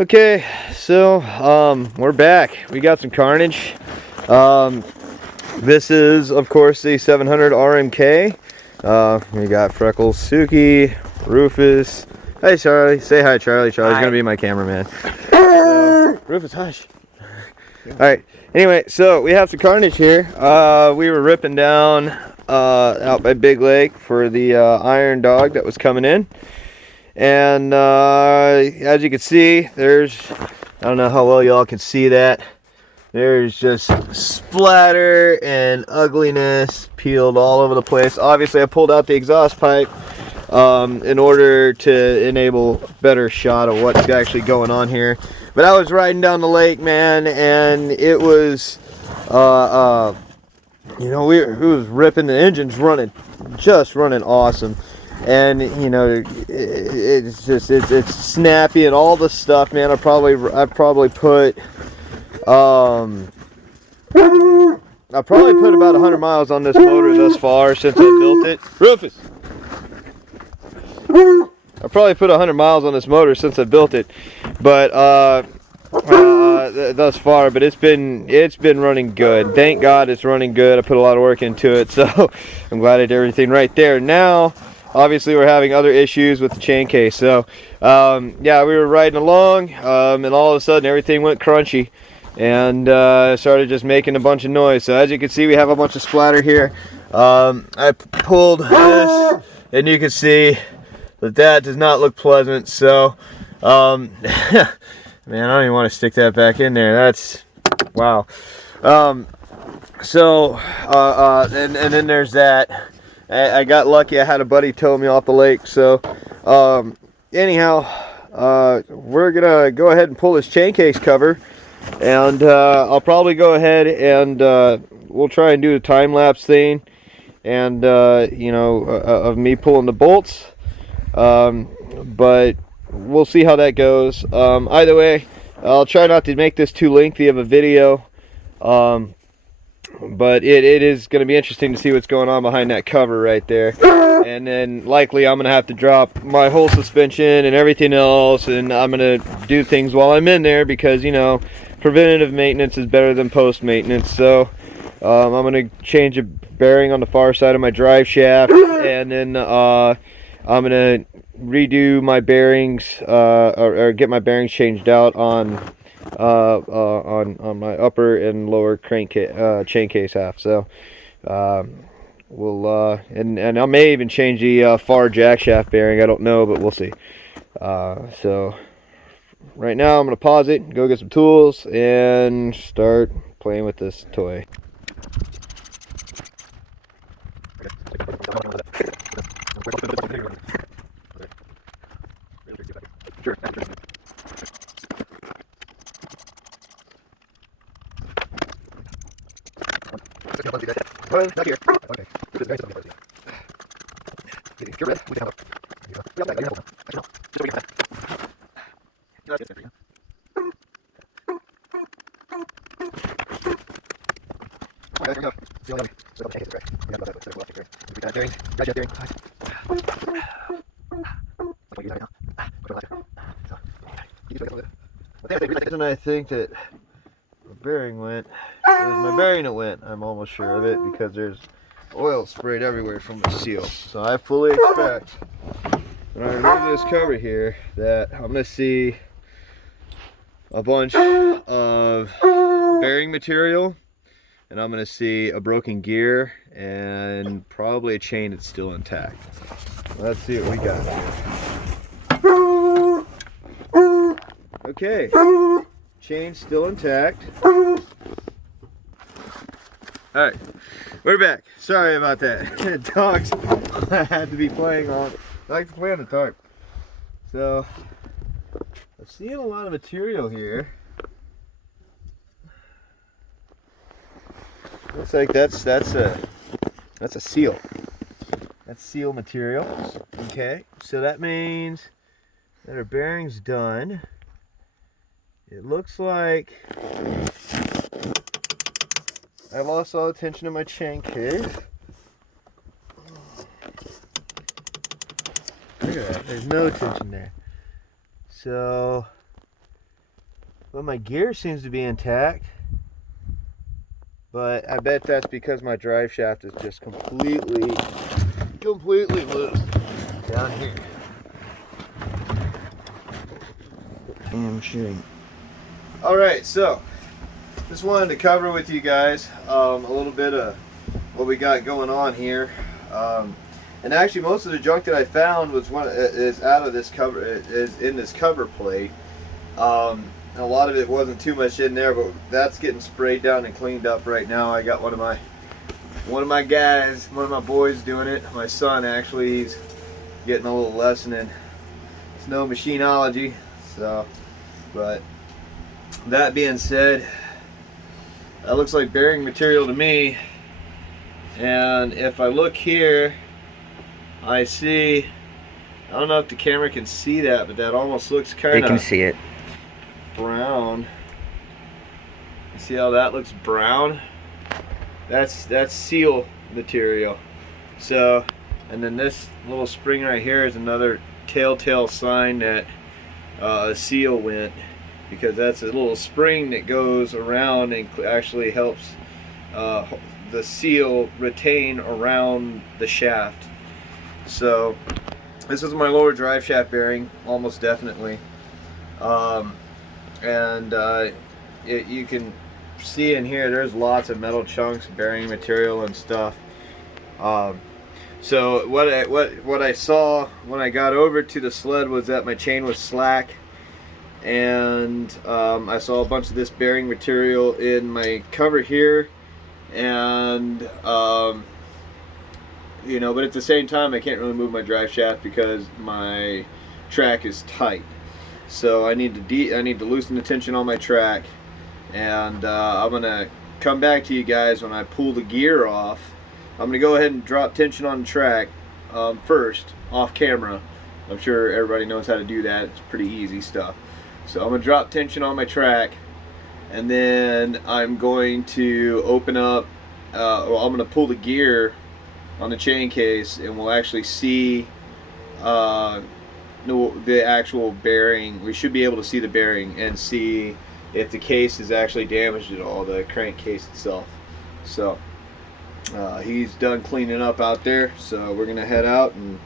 Okay, so we're back. We got some Carnage. This is, of course, the 700 RMK. We got Freckles, Suki, Rufus. Hey, Charlie. Say hi, Charlie. Charlie's gonna be my cameraman. So, Rufus, hush. All right. Anyway, so we have some Carnage here. We were ripping down out by Big Lake for the iron dog that was coming in. And as you can see, there's, I don't know how well y'all can see that, there's just splatter and ugliness peeled all over the place. Obviously I pulled out the exhaust pipe in order to enable a better shot of what's actually going on here. But I was riding down the lake, man, and it was you know, it was ripping. The engine's running, just running awesome. And you know, it's just it's snappy and all the stuff, man. I probably put about 100 miles on this motor thus far since I built it. Rufus, I probably put 100 miles on this motor since I built it, but thus far. But it's been running good. Thank God it's running good. I put a lot of work into it, so I'm glad I did everything right there. Now, obviously, we're having other issues with the chain case. So, yeah, we were riding along, and all of a sudden, everything went crunchy, and started just making a bunch of noise. So, as you can see, we have a bunch of splatter here. I pulled this, and you can see that does not look pleasant. So, man, I don't even want to stick that back in there. That's, wow. So, and then there's that. I got lucky. I had a buddy tow me off the lake. So, anyhow, we're gonna go ahead and pull this chain case cover, and I'll probably go ahead and we'll try and do a time lapse thing, and you know, of me pulling the bolts. But we'll see how that goes. Either way, I'll try not to make this too lengthy of a video. But it is going to be interesting to see what's going on behind that cover right there. And then likely I'm going to have to drop my whole suspension and everything else, and I'm going to do things while I'm in there because, you know, preventative maintenance is better than post maintenance. So I'm going to change a bearing on the far side of my drive shaft, and then I'm going to redo my bearings or get my bearings changed out on my upper and lower chain case half. So we'll and I may even change the far jack shaft bearing. I don't know, but we'll see. So right now I'm gonna pause it, go get some tools, and start playing with this toy. Sure. Well, not here. Okay. This is very simple. Get rid. We can have a. Yeah, I can have one. Just so we can have. That's good for you. Okay, there we go. See you later. So the tank is right. We have that. So we'll have to carry. We got bearings. Right jet bearing. That's what you use right now. Put it right there. So, you can do it a little bit. But there, the reason I think that the bearing went. It was my bearing that went. I'm almost sure of it because there's oil sprayed everywhere from the seal. So I fully expect when I remove this cover here that I'm going to see a bunch of bearing material, and I'm going to see a broken gear and probably a chain that's still intact. Let's see what we got here. Okay, chain still intact. Alright, we're back. Sorry about that. Dogs I had to be playing on. I like to play on the tarp. So, I'm seeing a lot of material here. Looks like that's a seal. That's seal material. Okay, so that means that our bearing's done. It looks like I lost all the tension in my chain case. Look at that, there's no tension there. So But my gear seems to be intact. But I bet that's because my drive shaft is just completely loose down here. I'm shooting. All right, so just wanted to cover with you guys a little bit of what we got going on here. And actually, most of the junk that I found is out of this cover, is in this cover plate. A lot of it wasn't too much in there, but that's getting sprayed down and cleaned up right now. I got one of my guys, one of my boys doing it. My son actually, he's getting a little lesson in snow machinology. So, but that being said, that looks like bearing material to me. And if I look here, I see, I don't know if the camera can see that, but that almost looks kind of... You can see it. Brown. You see how that looks brown? That's seal material. So, and then this little spring right here is another telltale sign that a seal went, because that's a little spring that goes around and actually helps the seal retain around the shaft. So this is my lower drive shaft bearing, almost definitely. You can see in here there's lots of metal chunks, bearing material and stuff. So what I saw when I got over to the sled was that my chain was slack, and I saw a bunch of this bearing material in my cover here, and you know, but at the same time I can't really move my drive shaft because my track is tight. So I need to loosen the tension on my track, and I'm gonna come back to you guys when I pull the gear off. I'm gonna go ahead and drop tension on the track first, off camera. I'm sure everybody knows how to do that. It's pretty easy stuff. So I'm gonna drop tension on my track, and then I'm going to open up. Well, I'm gonna pull the gear on the chain case, and we'll actually see the actual bearing. We should be able to see the bearing and see if the case is actually damaged at all, the crankcase itself. So he's done cleaning up out there, so we're gonna head out and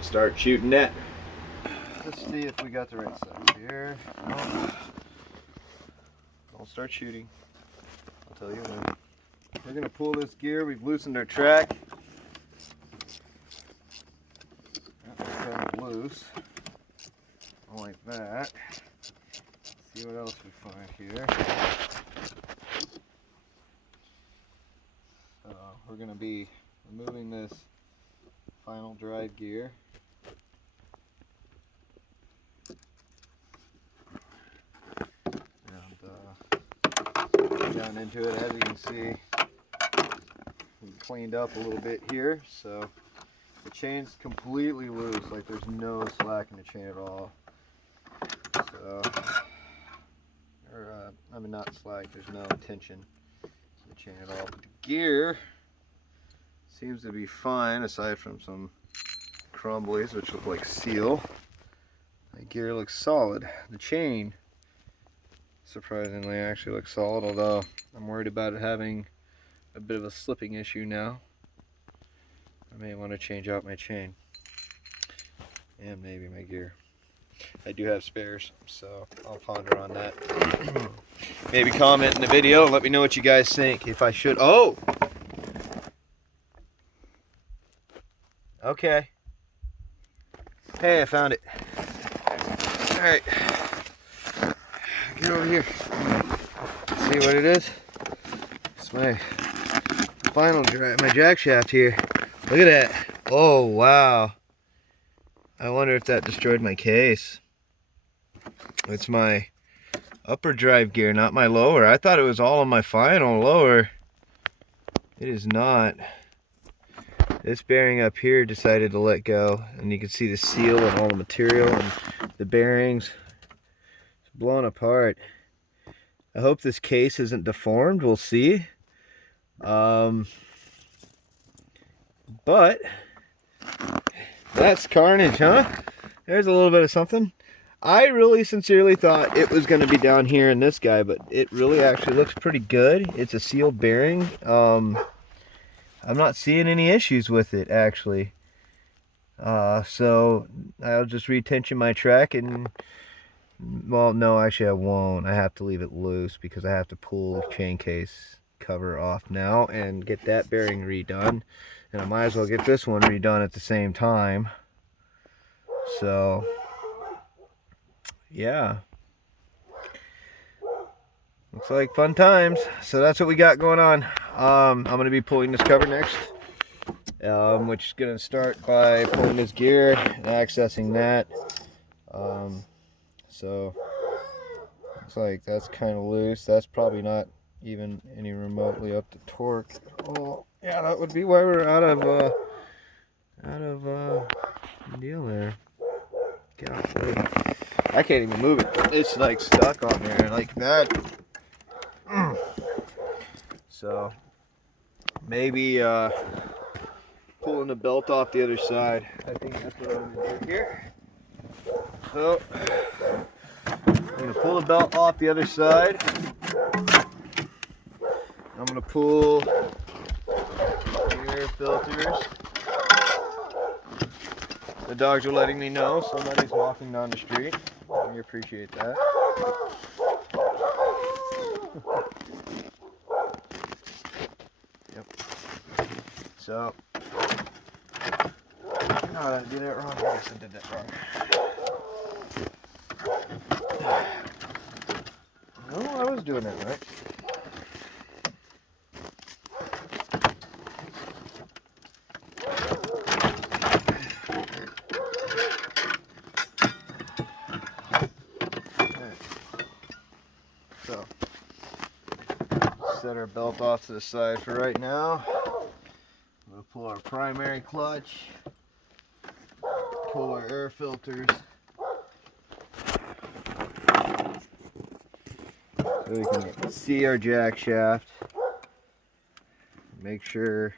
start shooting that. Let's see if we got the right side here. I'll start shooting. I'll tell you when. We're gonna pull this gear. We've loosened our track. Kind of loose, like that. Let's see what else we find here. So we're going to be removing this final drive gear. And down into it, as you can see, we cleaned up a little bit here. So the chain's completely loose, like there's no slack in the chain at all. So, I mean not slack, there's no tension in the chain at all. But the gear seems to be fine, aside from some crumblies, which look like seal. The gear looks solid. The chain, surprisingly, actually looks solid, although I'm worried about it having a bit of a slipping issue now. I may want to change out my chain and maybe my gear. I do have spares, so I'll ponder on that. Maybe comment in the video and let me know what you guys think. If I should. Oh! Okay. Hey, I found it. Alright. Get over here. See what it is? It's my final my jack shaft here. Look at that. Oh, wow. I wonder if that destroyed my case. It's my upper drive gear, not my lower. I thought it was all on my final lower. It is not. This bearing up here decided to let go, and you can see the seal and all the material and the bearings. It's blown apart. I hope this case isn't deformed. We'll see. But that's Carnage, huh? There's a little bit of something. I really sincerely thought it was going to be down here in this guy, but it really actually looks pretty good. It's a sealed bearing. I'm not seeing any issues with it actually. So I'll just retension my track and, well, no, actually I won't. I have to leave it loose because I have to pull the chain case cover off now and get that bearing redone. And I might as well get this one redone at the same time. So, yeah. Looks like fun times. So that's what we got going on. I'm going to be pulling this cover next. Which is going to start by pulling this gear and accessing that. So looks like that's kind of loose. That's probably not even any remotely up to torque. Oh yeah, that would be why we're out of deal there. Golly. I can't even move it. It's like stuck on there like that. So maybe pulling the belt off the other side. I think that's what I'm gonna do here. So I'm gonna pull the belt off the other side. I'm gonna pull the air filters. The dogs are letting me know somebody's walking down the street. I appreciate that. Yep. So, no, I did it wrong. Yes, I did that wrong. No, I was doing it right. So, set our belt off to the side for right now. We'll pull our primary clutch, pull our air filters, so we can see our jack shaft. Make sure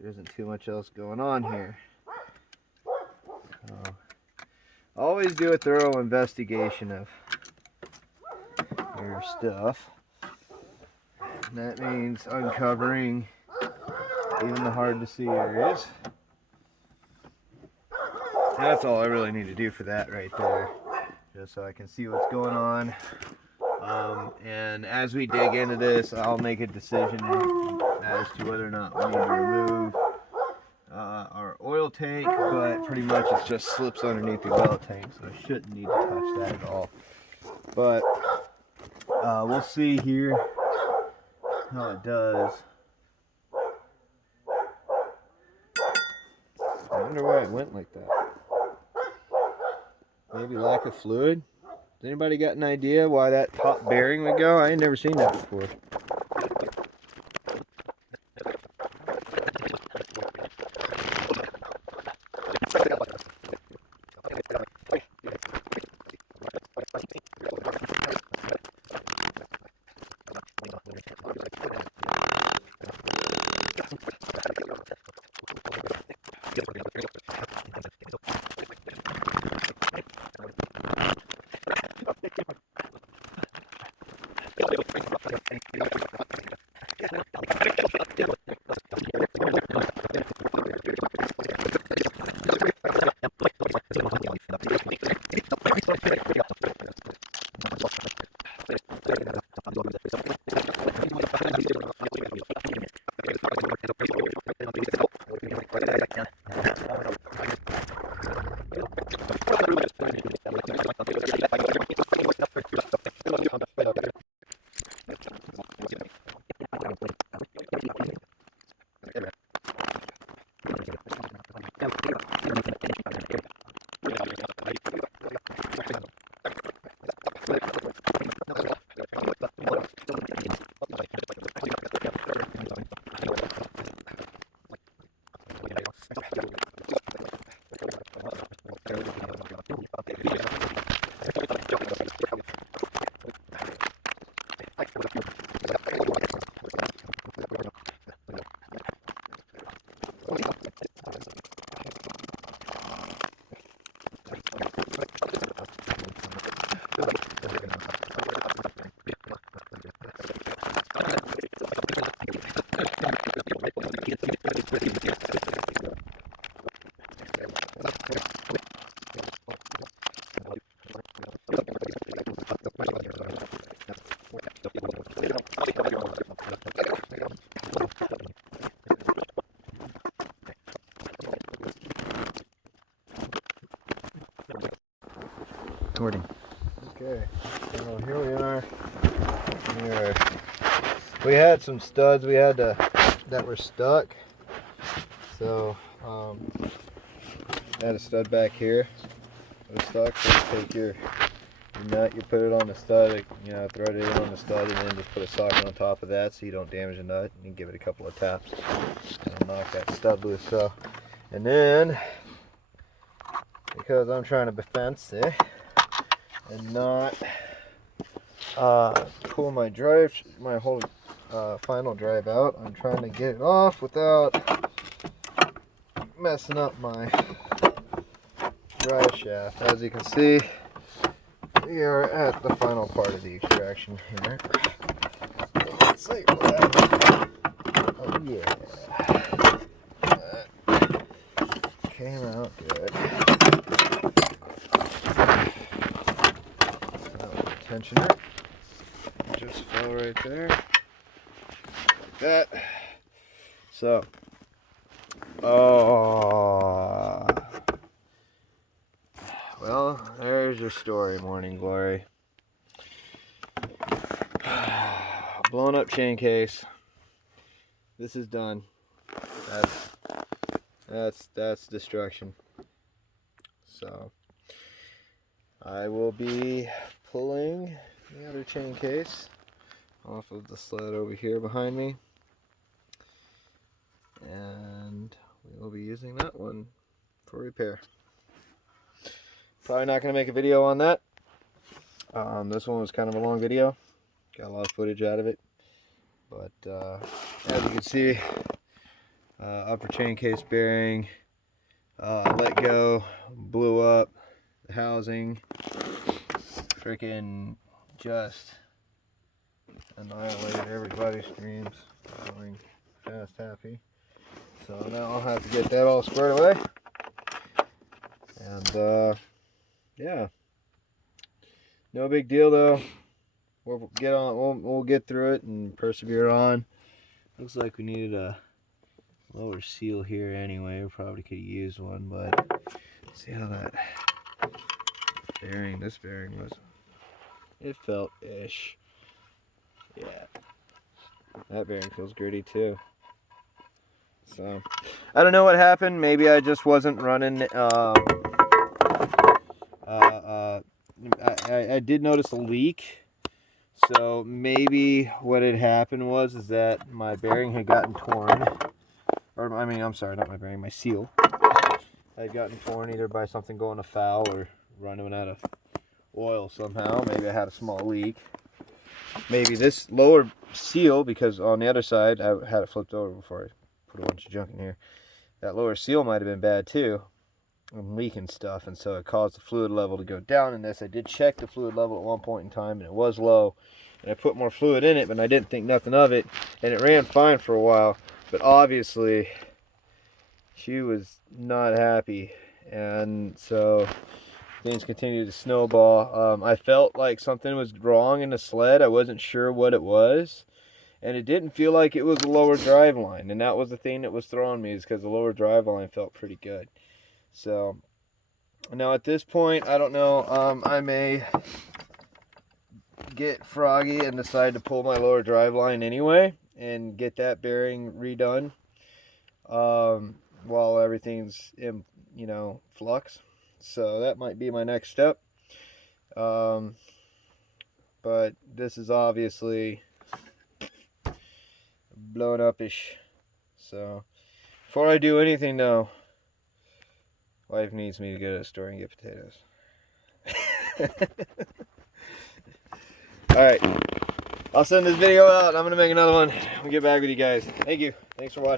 there isn't too much else going on here. So, always do a thorough investigation of your stuff. And that means uncovering even the hard to see areas. That's all I really need to do for that right there, just so I can see what's going on. And as we dig into this, I'll make a decision as to whether or not we need to remove our oil tank, but pretty much it just slips underneath the oil tank, so I shouldn't need to touch that at all. But we'll see here how it does. I wonder why it went like that. Maybe lack of fluid? Has anybody got an idea why that top bearing would go? I ain't never seen that before. recording. Okay, so here we are. We had some studs that were stuck. So I had a stud back here. It was stuck. So you take your nut, you put it on the stud, you know, thread it in on the stud, and then just put a socket on top of that so you don't damage the nut. And you give it a couple of taps and knock that stud loose. So, and then because I'm trying to be fancy and not pull my whole final drive out, I'm trying to get it off without messing up my drive shaft. As you can see, we are at the final part of the extraction here. Let's see what happens. Oh yeah, that came out good. Tensioner just fell right there, like that. So, well, there's your story, Morning Glory. Blown up chain case. This is done. That's destruction. So I will be pulling the other chain case off of the sled over here behind me, and we will be using that one for repair. Probably not going to make a video on that. This one was kind of a long video. Got a lot of footage out of it. But as you can see, upper chain case bearing let go, blew up, the housing freaking just annihilated everybody's dreams. Going fast happy. So now I'll have to get that all squared away. And yeah, no big deal though. We'll get on. We'll get through it and persevere on. Looks like we needed a lower seal here anyway. We probably could use one, but see how that bearing. This bearing was. It felt ish. Yeah, that bearing feels gritty too. So I don't know what happened. Maybe I just wasn't running. I did notice a leak. So maybe what had happened was that my bearing had gotten torn, or I mean, I'm sorry, not my bearing, my seal had gotten torn either by something going afoul or running out of oil somehow. Maybe I had a small leak. Maybe this lower seal, because on the other side I had it flipped over before I put a bunch of junk in here. That lower seal might have been bad too, and leaking stuff, and so it caused the fluid level to go down in this. I did check the fluid level at one point in time, and it was low, and I put more fluid in it, but I didn't think nothing of it, and it ran fine for a while. But obviously she was not happy, and so things continued to snowball. I felt like something was wrong in the sled. I wasn't sure what it was, and it didn't feel like it was the lower drive line, and that was the thing that was throwing me, is because the lower drive line felt pretty good. So now at this point, I don't know, I may get froggy and decide to pull my lower drive line anyway and get that bearing redone while everything's in, you know, flux. So that might be my next step. But this is obviously blown up-ish. So before I do anything though, wife needs me to go to the store and get potatoes. Alright, I'll send this video out. I'm going to make another one. We'll get back with you guys. Thank you. Thanks for watching.